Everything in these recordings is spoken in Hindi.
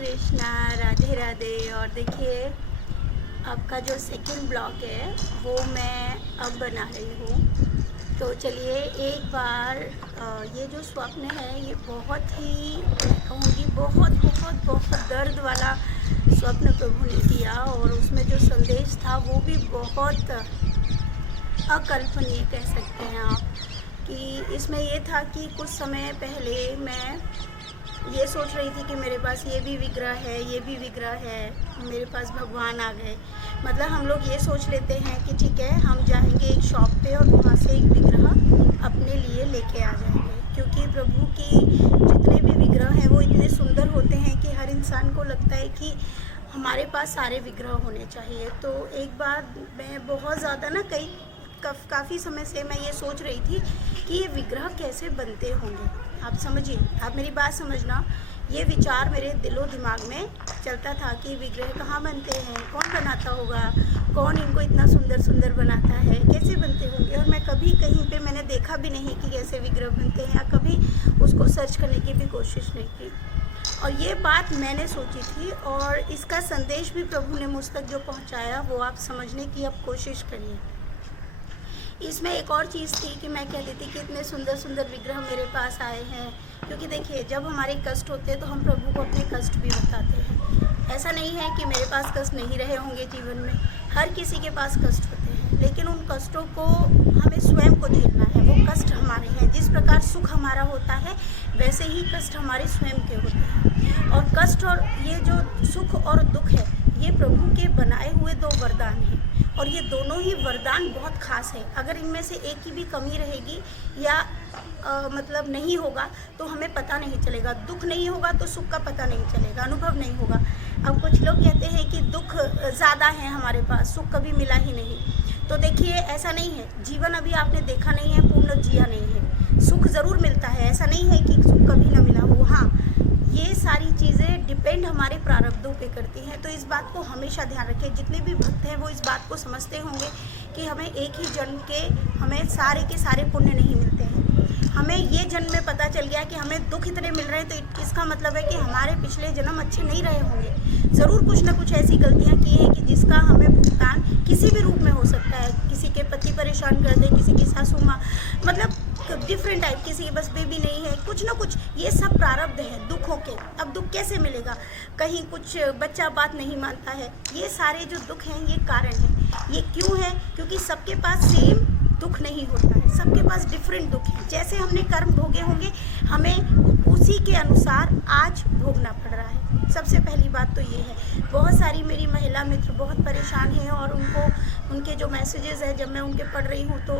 कृष्णा, राधे राधे। और देखिए आपका जो सेकंड ब्लॉग है वो मैं अब बना रही हूँ। तो चलिए एक बार ये जो स्वप्न है ये बहुत ही मैं कहूँगी बहुत बहुत बहुत दर्द वाला स्वप्न प्रभु ने दिया, और उसमें जो संदेश था वो भी बहुत अकल्पनीय कह सकते हैं आप। कि इसमें ये था कि कुछ समय पहले मैं ये सोच रही थी कि मेरे पास ये भी विग्रह है, ये भी विग्रह है, मेरे पास भगवान आ गए। मतलब हम लोग ये सोच लेते हैं कि ठीक है हम जाएंगे एक शॉप पे और वहाँ से एक विग्रह अपने लिए लेके आ जाएंगे, क्योंकि प्रभु की जितने भी विग्रह हैं वो इतने सुंदर होते हैं कि हर इंसान को लगता है कि हमारे पास सारे विग्रह होने चाहिए। तो एक बार मैं बहुत ज़्यादा ना काफ़ी समय से मैं ये सोच रही थी कि ये विग्रह कैसे बनते होंगे। आप समझिए, आप मेरी बात समझना। ये विचार मेरे दिलो दिमाग में चलता था कि विग्रह कहाँ बनते हैं, कौन बनाता होगा, कौन इनको इतना सुंदर सुंदर बनाता है, कैसे बनते होंगे। और मैं कभी कहीं पे मैंने देखा भी नहीं कि कैसे विग्रह बनते हैं, या कभी उसको सर्च करने की भी कोशिश नहीं की। और ये बात मैंने सोची थी, और इसका संदेश भी प्रभु ने मुझ तक जो पहुँचाया वो आप समझने की अब कोशिश करिए। इसमें एक और चीज़ थी कि मैं कहती थी कि इतने सुंदर सुंदर विग्रह मेरे पास आए हैं, क्योंकि देखिए जब हमारे कष्ट होते हैं तो हम प्रभु को अपने कष्ट भी बताते हैं। ऐसा नहीं है कि मेरे पास कष्ट नहीं रहे होंगे जीवन में, हर किसी के पास कष्ट होते हैं, लेकिन उन कष्टों को हमें स्वयं को झेलना है। वो कष्ट हमारे हैं, जिस प्रकार सुख हमारा होता है वैसे ही कष्ट हमारे स्वयं के होते हैं। और कष्ट और ये जो सुख और दुख है ये प्रभु के बनाए हुए दो वरदान हैं, और ये दोनों ही वरदान बहुत खास है। अगर इनमें से एक की भी कमी रहेगी या मतलब नहीं होगा तो हमें पता नहीं चलेगा। दुख नहीं होगा तो सुख का पता नहीं चलेगा, अनुभव नहीं होगा। अब कुछ लोग कहते हैं कि दुख ज़्यादा है हमारे पास, सुख कभी मिला ही नहीं। तो देखिए ऐसा नहीं है, जीवन अभी आपने देखा नहीं है, पूर्ण जिया नहीं है। सुख ज़रूर मिलता है, ऐसा नहीं है कि सुख कभी ना मिला हो। हाँ, ये सारी चीज़ें डिपेंड हमारे प्रारब्धों पे करती हैं। तो इस बात को हमेशा ध्यान रखें। जितने भी भक्त हैं वो इस बात को समझते होंगे कि हमें एक ही जन्म के हमें सारे के सारे पुण्य नहीं मिलते हैं। हमें ये जन्म में पता चल गया कि हमें दुख इतने मिल रहे हैं, तो इसका मतलब है कि हमारे पिछले जन्म अच्छे नहीं रहे होंगे। ज़रूर कुछ ना कुछ ऐसी गलतियाँ की हैं कि जिसका हमें भुगतान किसी भी रूप में हो सकता है। किसी के पति परेशान कर दे, किसी की सासू माँ, मतलब डिफरेंट टाइप, किसी के बस बेबी नहीं है, कुछ ना कुछ ये सब प्रारब्ध है दुखों के। अब दुख कैसे मिलेगा, कहीं कुछ बच्चा बात नहीं मानता है, ये सारे जो दुख हैं ये कारण है। ये क्यों है? क्योंकि सबके पास सेम दुख नहीं होता है, सबके पास डिफरेंट दुख है। जैसे हमने कर्म भोगे होंगे हमें उसी के अनुसार आज भोगना पड़ रहा है। सबसे पहली बात तो ये है। बहुत सारी मेरी महिला मित्र बहुत परेशान हैं, और उनके जो मैसेजेस हैं जब मैं उनके पढ़ रही हूँ तो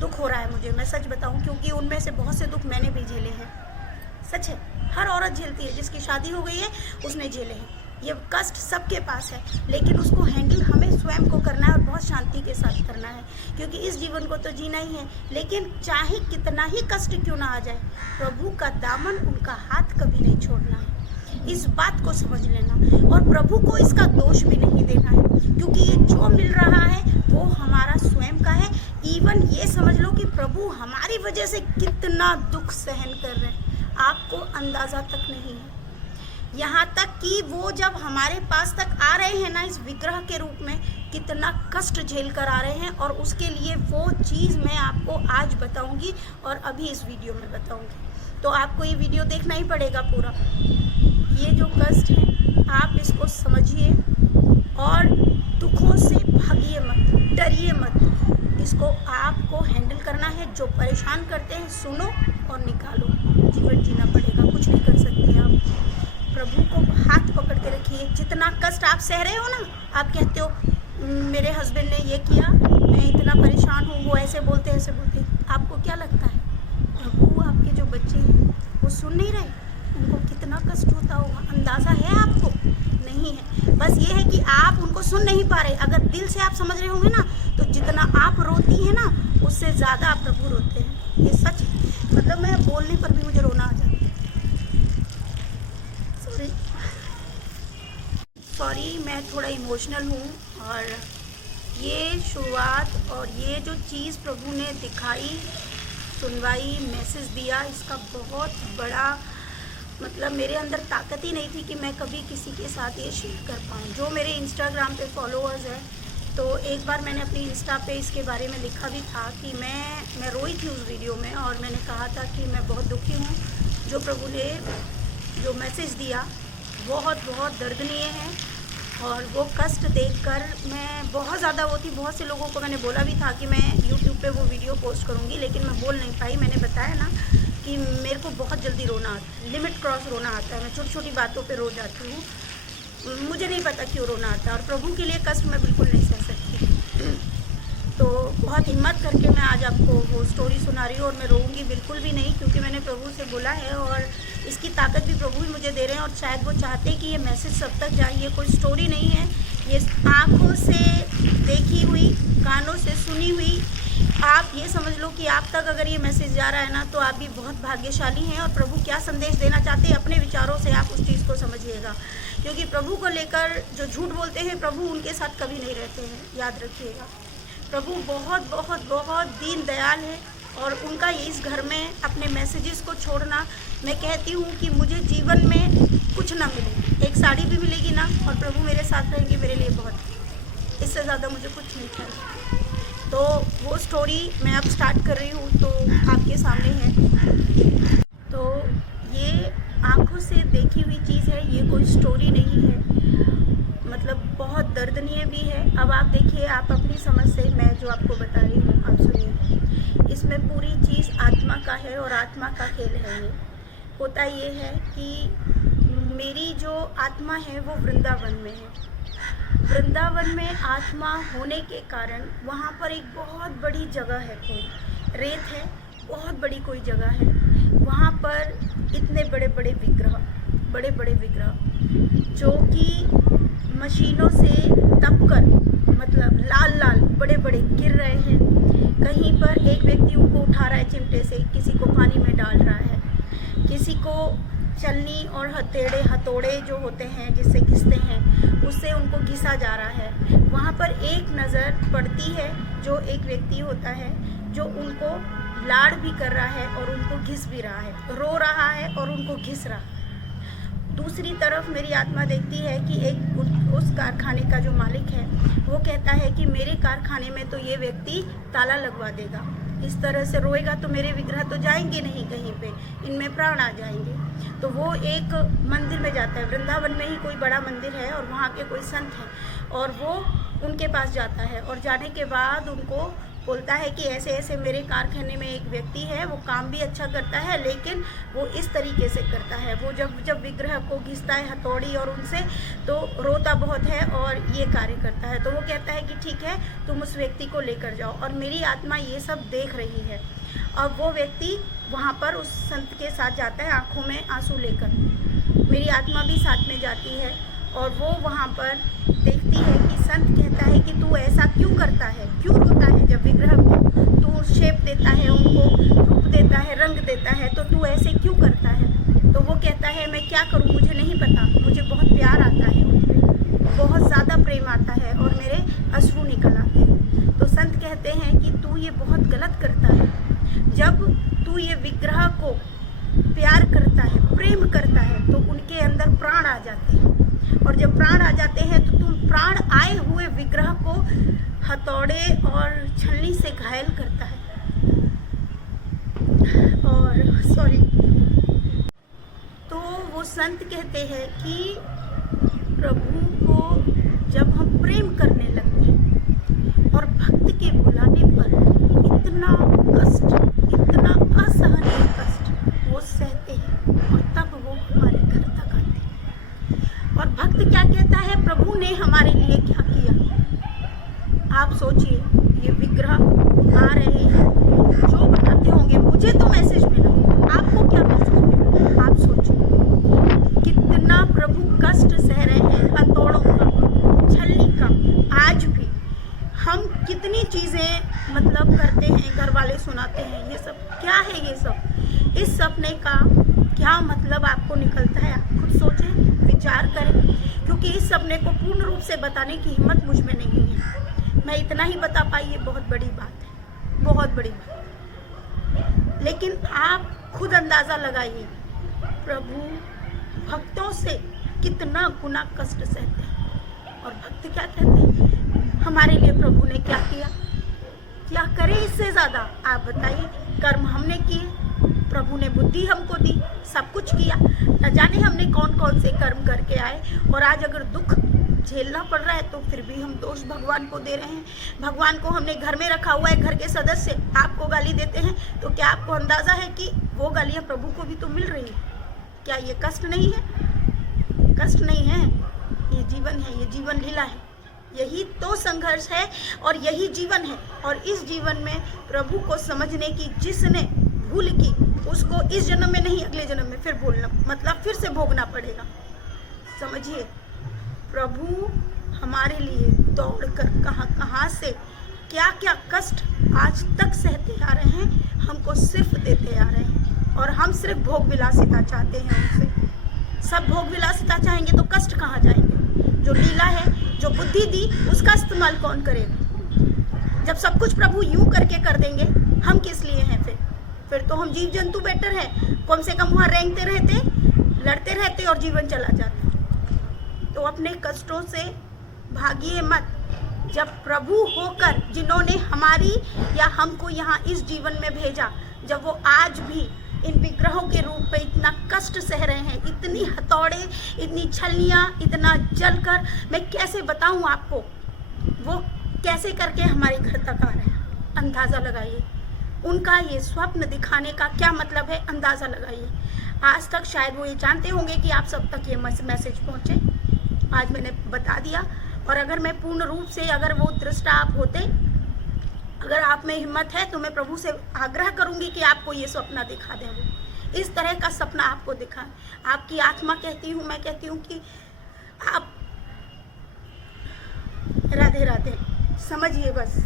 दुख हो रहा है मुझे, मैं सच बताऊँ, क्योंकि उनमें से बहुत से दुख मैंने भी झेले हैं। सच है, हर औरत झेलती है, जिसकी शादी हो गई है उसने झेले हैं। ये कष्ट सबके पास है, लेकिन उसको हैंडल हमें स्वयं को करना है और बहुत शांति के साथ करना है, क्योंकि इस जीवन को तो जीना ही है। लेकिन चाहे कितना ही कष्ट क्यों ना आ जाए, प्रभु का दामन, उनका हाथ कभी नहीं छोड़ना है। इस बात को समझ लेना, और प्रभु को इसका दोष भी नहीं देना है, क्योंकि ये जो मिल रहा है वो हमारा स्वयं का है। इवन ये समझ लो कि प्रभु हमारी वजह से कितना दुख सहन कर रहे हैं, आपको अंदाज़ा तक नहीं है। यहाँ तक कि वो जब हमारे पास तक आ रहे हैं ना इस विग्रह के रूप में, कितना कष्ट झेल कर आ रहे हैं, और उसके लिए वो चीज़ मैं आपको आज बताऊंगी, और अभी इस वीडियो में बताऊंगी। तो आपको ये वीडियो देखना ही पड़ेगा पूरा। ये जो कष्ट है आप इसको समझिए, और दुखों से भागिए मत, डरिए मत। इसको आपको हैंडल करना है। जो परेशान करते हैं सुनो और निकालो, जीवन जीना पड़ेगा, कुछ नहीं कर सकते आप। प्रभु को हाथ पकड़ के रखिए। जितना कष्ट आप सह रहे हो ना, आप कहते हो मेरे हस्बैंड ने ये किया, मैं इतना परेशान हूँ, वो ऐसे बोलते ऐसे बोलते, आपको क्या लगता है प्रभु आपके जो बच्चे हैं वो सुन नहीं रहे? उनको कितना कष्ट होता होगा, अंदाज़ा है आपको? नहीं है। बस ये है कि आप उनको सुन नहीं पा रहे। अगर दिल से आप समझ रहे होंगे ना, तो जितना आप रोती हैं ना उससे ज़्यादा आप प्रभु रोते हैं। ये सच है। मतलब मैं बोलने पर भी मुझे रोना आ जाता है। सॉरी, मैं थोड़ा इमोशनल हूँ। और ये शुरुआत और ये जो चीज़ प्रभु ने दिखाई, सुनवाई, मैसेज दिया, इसका बहुत बड़ा मतलब मेरे अंदर ताकत ही नहीं थी कि मैं कभी किसी के साथ ये शेयर कर पाऊँ। जो मेरे इंस्टाग्राम पे फॉलोअर्स हैं, तो एक बार मैंने अपनी इंस्टा पे इसके बारे में लिखा भी था कि मैं रोई थी उस वीडियो में, और मैंने कहा था कि मैं बहुत दुखी हूँ। जो प्रभु ने जो मैसेज दिया बहुत बहुत दर्दनीय है, और वो कष्ट देखकर मैं बहुत ज़्यादा वो थी। बहुत से लोगों को मैंने बोला भी था कि मैं यूट्यूब पे वो वीडियो पोस्ट करूँगी, लेकिन मैं बोल नहीं पाई। मैंने बताया ना कि मेरे को बहुत जल्दी रोना आता है, लिमिट क्रॉस रोना आता है। मैं छोटी छोटी बातों पे रो जाती हूँ, मुझे नहीं पता क्यों रोना आता है, और प्रभु के लिए कष्ट मैं बिल्कुल नहीं सह सकती। तो बहुत हिम्मत करके मैं आज आपको वो स्टोरी सुना रही हूँ, और मैं रोऊंगी बिल्कुल भी नहीं, क्योंकि मैंने प्रभु से बोला है, और इसकी ताकत भी प्रभु ही मुझे दे रहे हैं। और शायद वो चाहते कि ये मैसेज सब तक जाए। ये कोई स्टोरी नहीं है, ये आँखों से देखी हुई, कानों से सुनी हुई, आप ये समझ लो कि आप तक अगर ये मैसेज जा रहा है ना, तो आप भी बहुत भाग्यशाली हैं। और प्रभु क्या संदेश देना चाहते हैं अपने विचारों से, आप उस चीज़ को समझिएगा। क्योंकि प्रभु को लेकर जो झूठ बोलते हैं, प्रभु उनके साथ कभी नहीं रहते हैं, याद रखिएगा। प्रभु बहुत बहुत बहुत दीन दयाल है, और उनका ये इस घर में अपने मैसेजेस को छोड़ना, मैं कहती हूँ कि मुझे जीवन में कुछ ना मिले, एक साड़ी भी मिलेगी ना, और प्रभु मेरे साथ रहेंगे, मेरे लिए बहुत है। इससे ज़्यादा मुझे कुछ नहीं चाहिए। तो वो स्टोरी मैं अब स्टार्ट कर रही हूँ, तो आपके सामने है। तो ये आँखों से देखी हुई चीज़ है, ये कोई स्टोरी नहीं है, मतलब बहुत दर्दनीय भी है। अब आप देखिए, आप अपनी समझ से मैं जो आपको बता रही हूँ आप सुनिए। इसमें पूरी चीज़ आत्मा का है, और आत्मा का खेल है। ये होता ये है कि मेरी जो आत्मा है वो वृंदावन में है। वृंदावन में आत्मा होने के कारण वहाँ पर एक बहुत बड़ी जगह है, कोई रेत है, बहुत बड़ी कोई जगह है। वहाँ पर इतने बड़े बड़े विग्रह जो कि मशीनों से तपकर, मतलब लाल लाल बड़े बड़े गिर रहे हैं। कहीं पर एक व्यक्ति उनको उठा रहा है चिमटे से, किसी को पानी में डाल रहा है, किसी को चलनी और हथौड़े जो होते हैं जिससे घिसते हैं, उससे उनको घिसा जा रहा है। वहाँ पर एक नज़र पड़ती है, जो एक व्यक्ति होता है जो उनको लाड़ भी कर रहा है और उनको घिस भी रहा है, रो रहा है और उनको घिस रहा है। दूसरी तरफ मेरी आत्मा देखती है कि एक उस कारखाने का जो मालिक है वो कहता है कि मेरे कारखाने में तो ये व्यक्ति ताला लगवा देगा, इस तरह से रोएगा तो मेरे विग्रह तो जाएंगे नहीं कहीं पे, इनमें प्राण आ जाएंगे। तो वो एक मंदिर में जाता है, वृंदावन में ही कोई बड़ा मंदिर है, और वहाँ के कोई संत हैं, और वो उनके पास जाता है, और जाने के बाद उनको बोलता है कि ऐसे ऐसे मेरे कारखाने में एक व्यक्ति है, वो काम भी अच्छा करता है, लेकिन वो इस तरीके से करता है, वो जब विग्रह को घिसता है हथौड़ी और उनसे, तो रोता बहुत है और ये कार्य करता है। तो वो कहता है कि ठीक है, तुम उस व्यक्ति को लेकर जाओ। और मेरी आत्मा ये सब देख रही है, और वो व्यक्ति वहाँ पर उस संत के साथ जाता है, आँखों में आंसू लेकर। मेरी आत्मा भी साथ में जाती है, और वो वहाँ पर देखती है कि संत कहता है कि तू ऐसा क्यों करता है, क्यों रोता है, जब विग्रह को तू शेप देता है, उनको रूप देता है, रंग देता है, तो तू ऐसे क्यों करता है। तो वो कहता है मैं क्या करूँ, मुझे नहीं पता, मुझे बहुत प्यार आता है उन पर, बहुत ज़्यादा प्रेम आता है और मेरे अश्रु निकल आते हैं। तो संत कहते हैं कि तू ये बहुत गलत करता है, जब तू ये विग्रह को प्यार करता है, प्रेम करता है, तो उनके अंदर प्राण आ जाते हैं, और जब प्राण आ जाते हैं तो तुम प्राण आए हुए विग्रह को हथौड़े और छलनी से घायल करता है। और तो वो संत कहते हैं कि प्रभु को जब हम प्रेम करने लगते हैं और भक्त के बुलाने पर इतना कष्ट, इतना असहनीय कष्ट वो सहते हैं, और तब वो हमारे घर तक आते हैं। और भक्त क्या कहता है, प्रभु ने हमारे लिए क्या किया। आप सोचिए, ये विग्रह आ रहे हैं, जो बताते होंगे, मुझे तो मैसेज मिला, आपको क्या मैसेज मिला, आप सोचिए कितना प्रभु कष्ट सह रहे हैं, हथौड़ों का, छलनी का। आज भी हम कितनी चीज़ें मतलब करते हैं, घर वाले सुनाते हैं, ये सब क्या है, ये सब, इस सपने का क्या मतलब आपको निकलता है, आप खुद सोचें, विचार करें, क्योंकि इस सपने को पूर्ण रूप से बताने की हिम्मत मुझ में नहीं है। मैं इतना ही बता पाई, ये बहुत बड़ी बात है, बहुत बड़ी बात। लेकिन आप खुद अंदाज़ा लगाइए प्रभु भक्तों से कितना गुना कष्ट सहते हैं। और भक्त क्या कहते हैं, हमारे लिए प्रभु ने क्या किया, क्या करे इससे ज़्यादा। आप बताइए, कर्म हमने किए, प्रभु ने बुद्धि हमको दी, सब कुछ किया, न जाने हमने कौन कौन से कर्म करके आए। और आज अगर दुख झेलना पड़ रहा है तो फिर भी हम दोष भगवान को दे रहे हैं। भगवान को हमने घर में रखा हुआ है, घर के सदस्य आपको गाली देते हैं, तो क्या आपको अंदाज़ा है कि वो गालियाँ प्रभु को भी तो मिल रही है? क्या ये कष्ट नहीं है? कष्ट नहीं है, ये जीवन है, ये जीवन लीला है। यही तो संघर्ष है और यही जीवन है। और इस जीवन में प्रभु को समझने की जिसने भूल की, उसको इस जन्म में नहीं, अगले जन्म में फिर भूलना, मतलब फिर से भोगना पड़ेगा। समझिए, प्रभु हमारे लिए दौड़कर कहाँ कहाँ से क्या क्या कष्ट आज तक सहते आ रहे हैं, हमको सिर्फ देते आ रहे हैं। और हम सिर्फ भोग विलासिता चाहते हैं उनसे। सब भोग विलासिता चाहेंगे तो कष्ट कहाँ जाएंगे? जो लीला है, जो बुद्धि दी, उसका इस्तेमाल कौन करेगा? जब सब कुछ प्रभु यूं करके कर देंगे, हम किस लिए हैं फिर तो हम जीव जंतु बेटर है। कम से कम वहाँ रेंगते रहते, लड़ते रहते और जीवन चला जाता। तो अपने कष्टों से भागिए मत। जब प्रभु होकर जिन्होंने हमारी या हमको यहाँ इस जीवन में भेजा, जब वो आज भी इन विग्रहों के रूप में इतना कष्ट सह रहे हैं, इतनी हथौड़े, इतनी छलनियाँ, इतना जलकर, मैं कैसे बताऊँ आपको वो कैसे करके हमारे घर तक आ रहे हैं। अंदाज़ा लगाइए, उनका ये स्वप्न दिखाने का क्या मतलब है, अंदाज़ा लगाइए। आज तक शायद वो ये जानते होंगे कि आप सब तक ये मैसेज पहुँचे। आज मैंने बता दिया। और अगर मैं पूर्ण रूप से, अगर वो दृष्टा आप होते, अगर आप में हिम्मत है, तो मैं प्रभु से आग्रह करूंगी कि आपको ये सपना दिखा दें। वो इस तरह का सपना आपको दिखाएं। आपकी आत्मा कहती हूँ, मैं कहती हूँ कि आप राधे राधे समझिए बस।